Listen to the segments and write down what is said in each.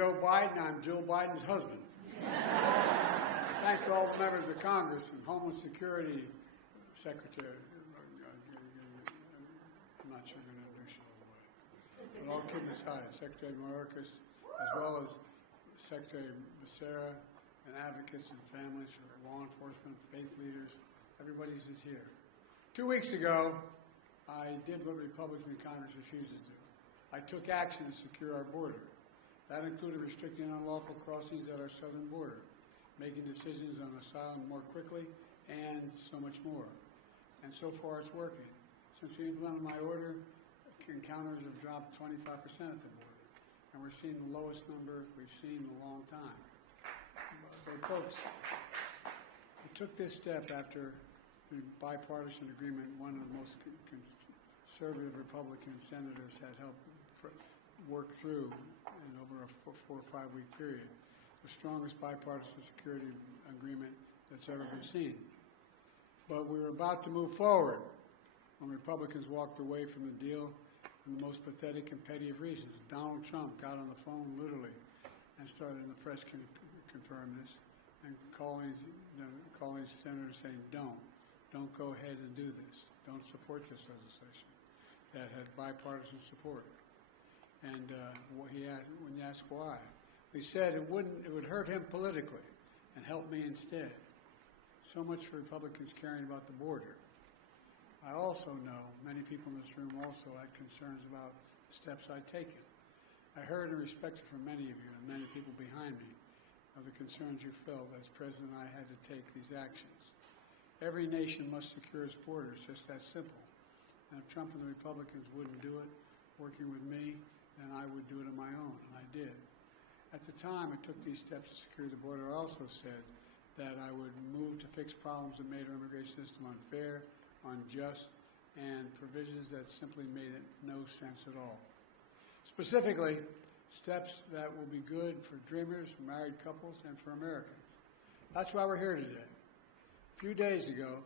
Joe Biden. I'm Jill Biden's husband. Thanks to all the members of Congress and Homeland Security Secretary. I'm not sure I'm going to introduce you all the way. But all kidding aside, Secretary Mayorkas, as well as Secretary Becerra, and advocates and families for law enforcement, faith leaders, everybody is here. 2 weeks ago, I did what Republicans in Congress refused to do. I took action to secure our border. That included restricting unlawful crossings at our southern border, making decisions on asylum more quickly, and so much more. And so far, it's working. Since we implemented my order, encounters have dropped 25% at the border, and we're seeing the lowest number we've seen in a long time. So, folks, we took this step after the bipartisan agreement one of the most conservative Republican senators had helped work through in over a 4 or 5 week period, the strongest bipartisan security agreement that's ever been seen. But we were about to move forward when Republicans walked away from the deal for the most pathetic and petty of reasons. Donald Trump got on the phone literally and started, and the press can confirm this, and calling senators saying, don't go ahead and do this. Don't support this legislation that had bipartisan support. And when you ask why, he said it would hurt him politically and help me instead. So much for Republicans caring about the border. I also know many people in this room also had concerns about the steps I'd taken. I heard and respected from many of you and many people behind me of the concerns you felt as President I had to take these actions. Every nation must secure its borders, just that simple. And if Trump and the Republicans wouldn't do it, working with me, then I would do it on my own, and I did. At the time I took these steps to secure the border, I also said that I would move to fix problems that made our immigration system unfair, unjust, and provisions that simply made no sense at all. Specifically, steps that will be good for dreamers, married couples, and for Americans. That's why we're here today. A few days ago,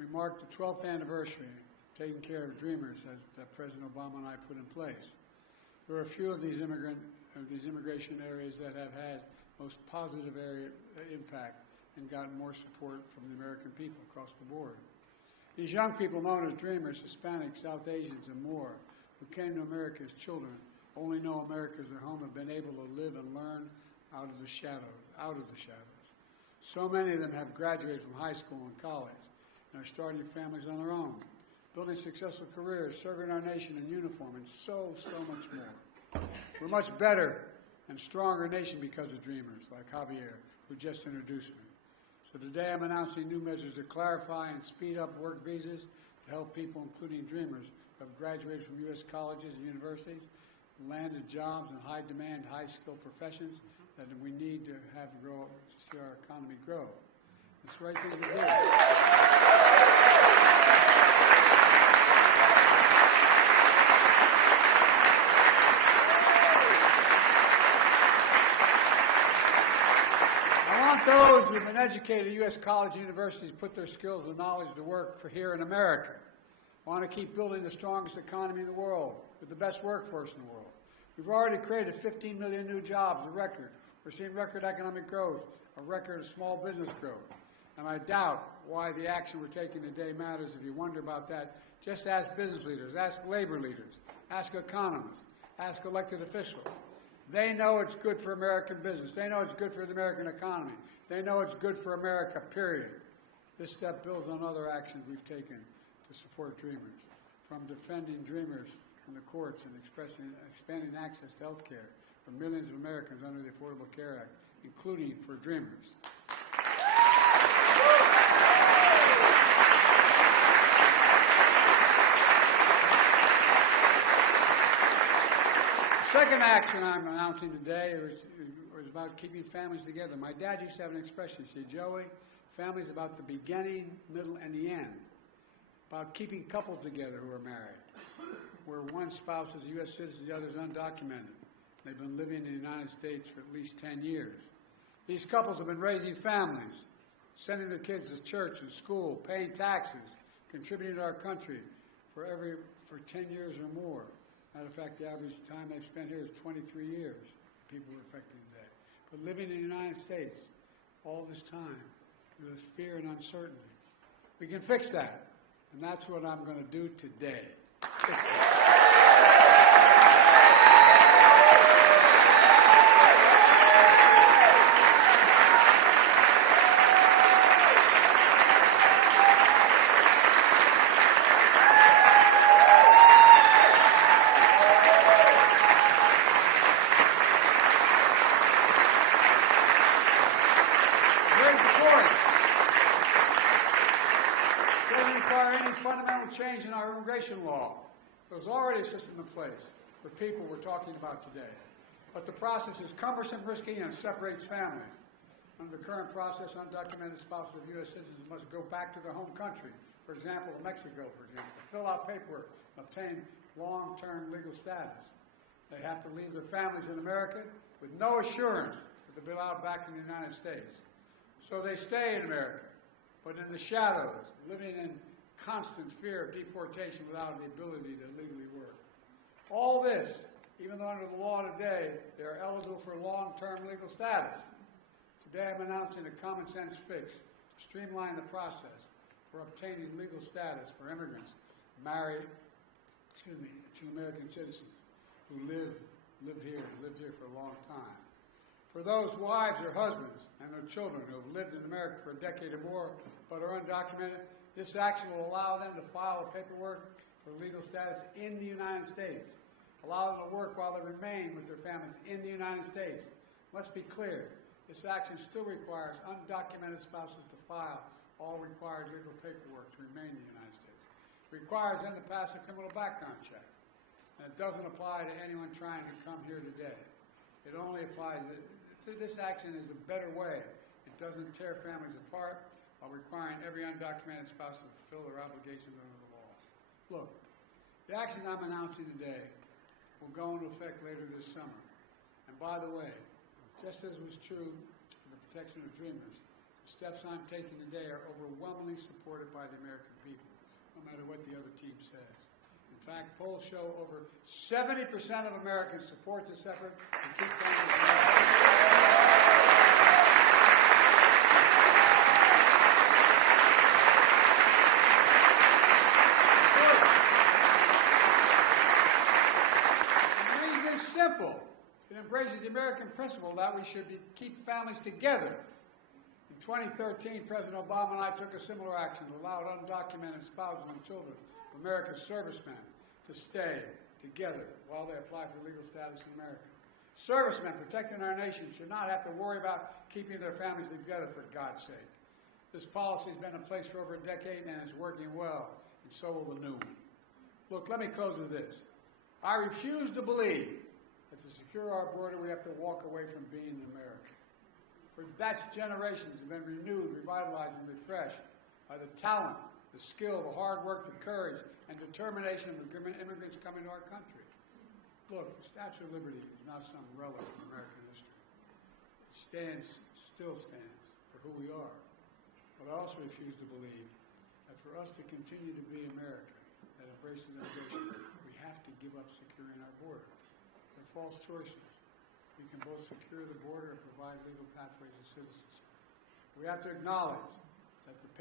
we marked the 12th anniversary of taking care of dreamers that President Obama and I put in place. There are a few of these immigration areas that have had most positive impact and gotten more support from the American people across the board. These young people known as dreamers, Hispanics, South Asians, and more, who came to America as children, only know America as their home, have been able to live and learn out of the shadows. So many of them have graduated from high school and college and are starting families on their own, building successful careers, serving our nation in uniform, and so much more. We're a much better and stronger nation because of dreamers like Javier, who just introduced me. So today I'm announcing new measures to clarify and speed up work visas to help people, including dreamers, who have graduated from U.S. colleges and universities, landed jobs in high-demand, high-skilled professions that we need to have grow to see our economy grow. It's the right thing to do. Those who have been educated at U.S. colleges and universities put their skills and knowledge to work for here in America. I want to keep building the strongest economy in the world with the best workforce in the world. We've already created 15 million new jobs, a record. We're seeing record economic growth, a record of small business growth. And I doubt why the action we're taking today matters. If you wonder about that, just ask business leaders, ask labor leaders, ask economists, ask elected officials. They know it's good for American business. They know it's good for the American economy. They know it's good for America, period. This step builds on other actions we've taken to support dreamers, from defending dreamers in the courts and expanding access to health care for millions of Americans under the Affordable Care Act, including for dreamers. The second action I'm announcing today was about keeping families together. My dad used to have an expression. He said, Joey, family's about the beginning, middle, and the end. About keeping couples together who are married, where one spouse is a U.S. citizen, the other is undocumented. They've been living in the United States for at least 10 years. These couples have been raising families, sending their kids to church and school, paying taxes, contributing to our country for 10 years or more. Matter of fact, the average time they've spent here is 23 years. people who are affected today. But living in the United States all this time with fear and uncertainty, we can fix that. And that's what I'm going to do today. Fundamental change in our immigration law. There's already a system in place for people we're talking about today. But the process is cumbersome, risky, and separates families. Under the current process, undocumented spouses of U.S. citizens must go back to their home country, for example, Mexico, to fill out paperwork and obtain long-term legal status. They have to leave their families in America with no assurance that they'll be allowed back in the United States. So they stay in America, but in the shadows, living in constant fear of deportation without the ability to legally work. All this, even though under the law today, they are eligible for long-term legal status. Today I'm announcing a common-sense fix to streamline the process for obtaining legal status for immigrants married to American citizens who lived here for a long time. For those wives or husbands and their children who have lived in America for a decade or more but are undocumented, this action will allow them to file paperwork for legal status in the United States, allow them to work while they remain with their families in the United States. Let's be clear, this action still requires undocumented spouses to file all required legal paperwork to remain in the United States. It requires them to pass a criminal background check, and it doesn't apply to anyone trying to come here today. It only applies this action is a better way. It doesn't tear families apart, while requiring every undocumented spouse to fulfill their obligations under the law. Look, the action I'm announcing today will go into effect later this summer. And by the way, just as was true for the protection of dreamers, the steps I'm taking today are overwhelmingly supported by the American people, no matter what the other team says. In fact, polls show over 70% of Americans support this effort to keep families. Simple. It embraces the American principle that we should keep families together. In 2013, President Obama and I took a similar action that allowed undocumented spouses and children of America's servicemen to stay together while they apply for legal status in America. Servicemen protecting our nation should not have to worry about keeping their families together, for God's sake. This policy has been in place for over a decade and is working well, and so will the new one. Look, let me close with this. I refuse to believe that to secure our border, we have to walk away from being in America. For that's generations have been renewed, revitalized, and refreshed by the talent, the skill, the hard work, the courage, and determination of immigrants coming to our country. Look, the Statue of Liberty is not some relic from American history. It still stands for who we are. But I also refuse to believe that for us to continue to be America that embraces immigration, we have to give up securing our border. They're false choices. We can both secure the border and provide legal pathways to citizenship. We have to acknowledge that the